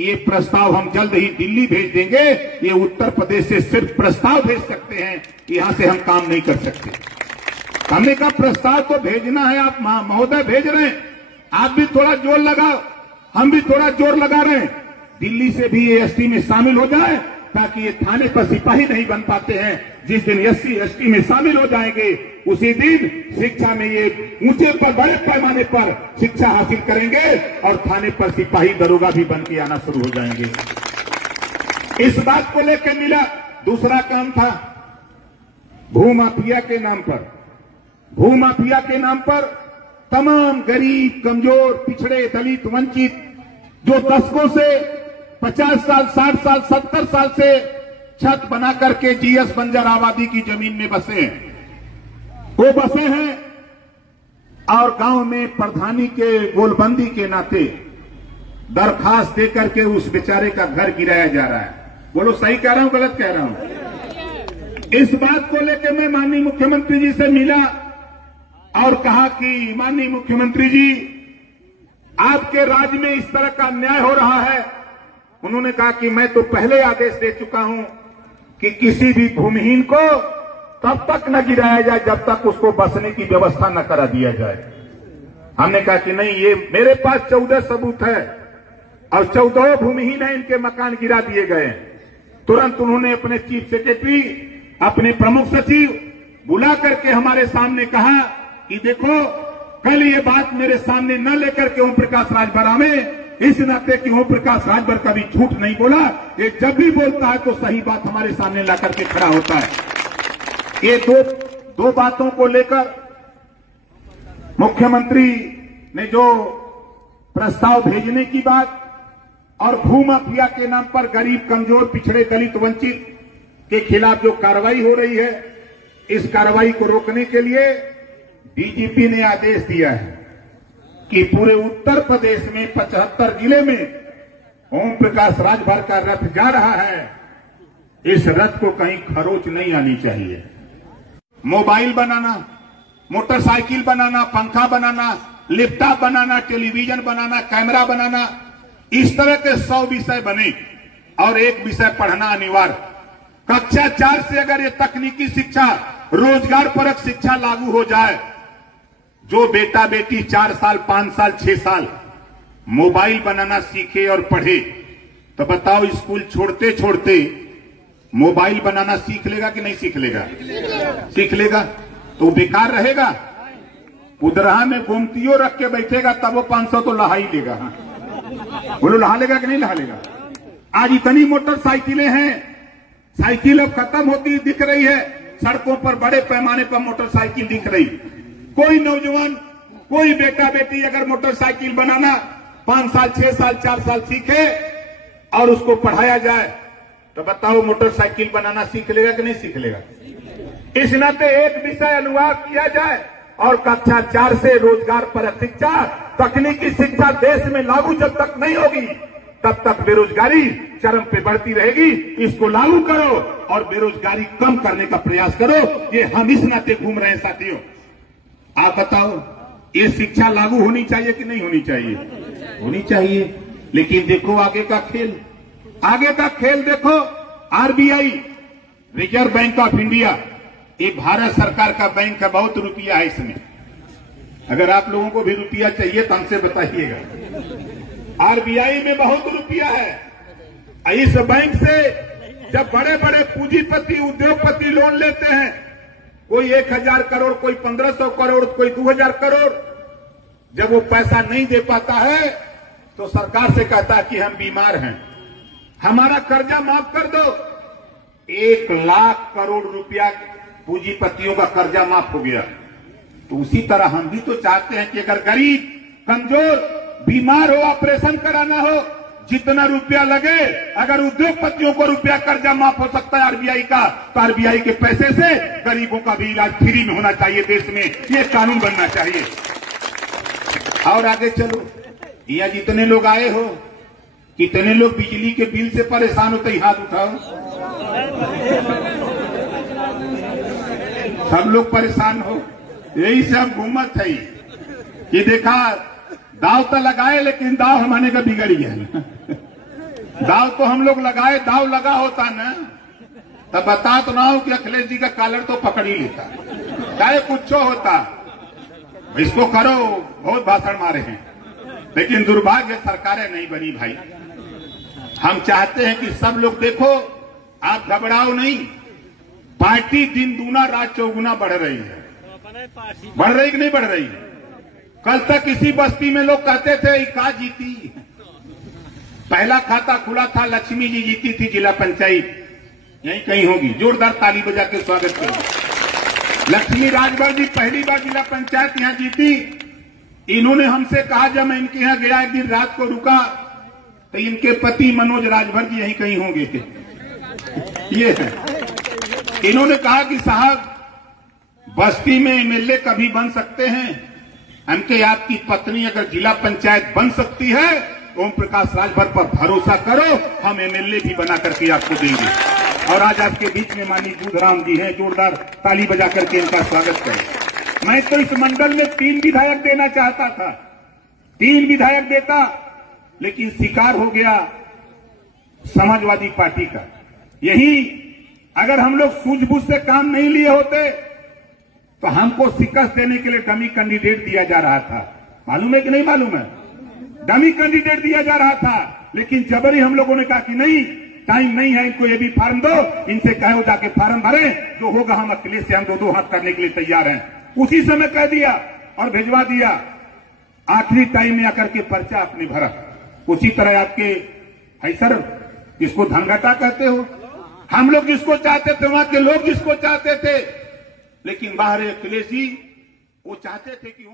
ये प्रस्ताव हम जल्द ही दिल्ली भेज देंगे। ये उत्तर प्रदेश से सिर्फ प्रस्ताव भेज सकते हैं, यहां से हम काम नहीं कर सकते। हमने कहा प्रस्ताव तो भेजना है, आप महोदय भेज रहे हैं, आप भी थोड़ा जोर लगाओ, हम भी थोड़ा जोर लगा रहे हैं, दिल्ली से भी ये एसटी में शामिल हो जाए, ताकि ये थाने पर सिपाही नहीं बन पाते हैं। जिस दिन एसटी में शामिल हो जाएंगे उसी दिन शिक्षा में ये ऊंचे पर बड़े पैमाने पर शिक्षा हासिल करेंगे और थाने पर सिपाही दरोगा भी बन के आना शुरू हो जाएंगे। इस बात को लेकर मिला। दूसरा काम था भूमाफिया के नाम पर। भूमाफिया के नाम पर तमाम गरीब, कमजोर, पिछड़े, दलित, वंचित जो दशकों से 50 साल, 60 साल, 70 साल से छत बना करके जीएस बंजर आबादी की जमीन में बसे हैं, वो बसे हैं और गांव में प्रधानी के गोलबंदी के नाते दरखास्त देकर के उस बेचारे का घर गिराया जा रहा है। बोलो सही कह रहा हूं, गलत कह रहा हूं? इस बात को लेकर मैं माननीय मुख्यमंत्री जी से मिला और कहा कि माननीय मुख्यमंत्री जी, आपके राज्य में इस तरह का अन्याय हो रहा है। उन्होंने कहा कि मैं तो पहले आदेश दे चुका हूं कि किसी भी भूमिहीन को तब तक न गिराया जाए जब तक उसको बसने की व्यवस्था न करा दिया जाए। हमने कहा कि नहीं, ये मेरे पास 14 सबूत है और 14 भूमिहीन है, इनके मकान गिरा दिए गए हैं। तुरंत उन्होंने अपने चीफ सेक्रेटरी, अपने प्रमुख सचिव बुला करके हमारे सामने कहा कि देखो, कल ये बात मेरे सामने न लेकर के ओम प्रकाश राजभर आवे, इस नाते कि ओम प्रकाश राजभर कभी झूठ नहीं बोला। ये जब भी बोलता है तो सही बात हमारे सामने ला करके खड़ा होता है। ये दो बातों को लेकर मुख्यमंत्री ने जो प्रस्ताव भेजने की बात और भूमाफिया के नाम पर गरीब, कमजोर, पिछड़े, दलित, वंचित के खिलाफ जो कार्रवाई हो रही है, इस कार्रवाई को रोकने के लिए डीजीपी ने आदेश दिया है कि पूरे उत्तर प्रदेश में 75 जिले में ओम प्रकाश राजभर का रथ जा रहा है। इस रथ को कहीं खरोच नहीं आनी चाहिए। मोबाइल बनाना, मोटरसाइकिल बनाना, पंखा बनाना, लैपटॉप बनाना, टेलीविजन बनाना, कैमरा बनाना, इस तरह के 100 विषय बने और एक विषय पढ़ना अनिवार्य। कक्षा 4 से अगर ये तकनीकी शिक्षा, रोजगार परक शिक्षा लागू हो जाए, जो बेटा बेटी 4 साल, 5 साल, 6 साल मोबाइल बनाना सीखे और पढ़े, तो बताओ स्कूल छोड़ते छोड़ते मोबाइल बनाना सीख लेगा कि नहीं सीख लेगा? सीख लेगा। तो बेकार रहेगा। उदरहा में गोमतियों रख के बैठेगा तब वो 500 तो लहा ही लेगा। बोलो लहा लेगा कि नहीं लहा लेगा? आज इतनी मोटरसाइकिलें हैं, साइकिल अब खत्म होती दिख रही है, सड़कों पर बड़े पैमाने पर मोटरसाइकिल दिख रही। कोई नौजवान, कोई बेटा बेटी अगर मोटरसाइकिल बनाना 5 साल, 6 साल, 4 साल सीखे और उसको पढ़ाया जाए, तो बताओ मोटरसाइकिल बनाना सीख लेगा कि नहीं सीख लेगा? इस नाते एक विषय अनुवाद किया जाए और कक्षा 4 से रोजगार पर शिक्षा, तकनीकी शिक्षा देश में लागू जब तक नहीं होगी तब तक बेरोजगारी चरम पे बढ़ती रहेगी। इसको लागू करो और बेरोजगारी कम करने का प्रयास करो। ये हम इस नाते घूम रहे हैं साथियों। आप बताओ, ये शिक्षा लागू होनी चाहिए कि नहीं होनी चाहिए? होनी चाहिए। लेकिन देखो आगे का खेल, आगे का खेल देखो। RBI, reserve bank of India, ये भारत सरकार का बैंक है, बहुत रुपया है इसमें। अगर आप लोगों को भी रुपया चाहिए तो हमसे बताइएगा। आरबीआई में बहुत रुपया है। इस बैंक से जब बड़े बड़े पूंजीपति, उद्योगपति लोन लेते हैं, कोई 1000 करोड़, कोई 1500 करोड़, कोई 2000 करोड़, जब वो पैसा नहीं दे पाता है तो सरकार से कहता है कि हम बीमार हैं, हमारा कर्जा माफ कर दो। 1 लाख करोड़ रुपया पूंजीपतियों का कर्जा माफ हो गया। तो उसी तरह हम भी तो चाहते हैं कि अगर गरीब, कमजोर, बीमार हो, ऑपरेशन कराना हो, जितना रुपया लगे, अगर उद्योगपतियों को रुपया कर्जा माफ हो सकता है आरबीआई का, तो आरबीआई के पैसे से गरीबों का भी इलाज फ्री में होना चाहिए देश में। ये कानून बनना चाहिए। और आगे चलो, या जितने लोग आए हो, कितने लोग बिजली के बिल से परेशान होते, हाथ उठाओ। सब लोग परेशान हो। यही सब घूमत है कि देखा दाव तो लगाए लेकिन दाव हमारे का बिगड़ गया। दाव तो हम लोग लगाए, दाव लगा होता ना तब बता तो ना हो कि अखिलेश जी का कॉलर तो पकड़ ही लेता, चाहे कुछ होता। इसको करो, बहुत भाषण मारे हैं, लेकिन दुर्भाग्य सरकारें नहीं बनी भाई। हम चाहते हैं कि सब लोग देखो, आप घबराओ नहीं, पार्टी दिन दूना रात चौगुना बढ़ रही है। बढ़ रही कि नहीं बढ़ रही है? कल तक इसी बस्ती में लोग कहते थे इक्का जीती, पहला खाता खुला था, लक्ष्मी जी जीती थी जिला पंचायत, यहीं कहीं होगी। जोरदार ताली बजा के स्वागत करें। लक्ष्मी राजभर जी पहली बार जिला पंचायत यहां जीती। इन्होंने हमसे कहा, जब मैं इनके यहां गया एक दिन रात को रुका तो इनके पति मनोज राजभर जी यहीं कहीं होंगे थे, ये है। इन्होंने कहा कि साहब बस्ती में एमएलए कभी बन सकते हैं, हमके आपकी पत्नी अगर जिला पंचायत बन सकती है, ओम प्रकाश राजभर पर भरोसा करो, हम एमएलए भी बना करके आपको देंगे। और आज आपके बीच में माननीय बुधराम जी हैं, जोरदार ताली बजा करके इनका स्वागत करें। मैं तो इस मंडल में 3 विधायक देना चाहता था, 3 विधायक देता, लेकिन शिकार हो गया समाजवादी पार्टी का। यही अगर हम लोग सूझबूझ से काम नहीं लिए होते तो हमको शिकस्त देने के लिए डमी कैंडिडेट दिया जा रहा था। मालूम है कि नहीं मालूम है? डमी कैंडिडेट दिया जा रहा था, लेकिन जबरी हम लोगों ने कहा कि नहीं, टाइम नहीं है, इनको ये भी फार्म दो, इनसे कहो जाके फार्म भरें, जो होगा हम अखिलेश से हम दो हाथ करने के लिए तैयार हैं। उसी समय कह दिया और भिजवा दिया, आखिरी टाइम में आकर के पर्चा आपने भरा। उसी तरह आपके है सर, जिसको धनघटा कहते हो, हम लोग जिसको चाहते थे, वहां के लोग जिसको चाहते थे, लेकिन बाहर अखिलेश जी वो चाहते थे कि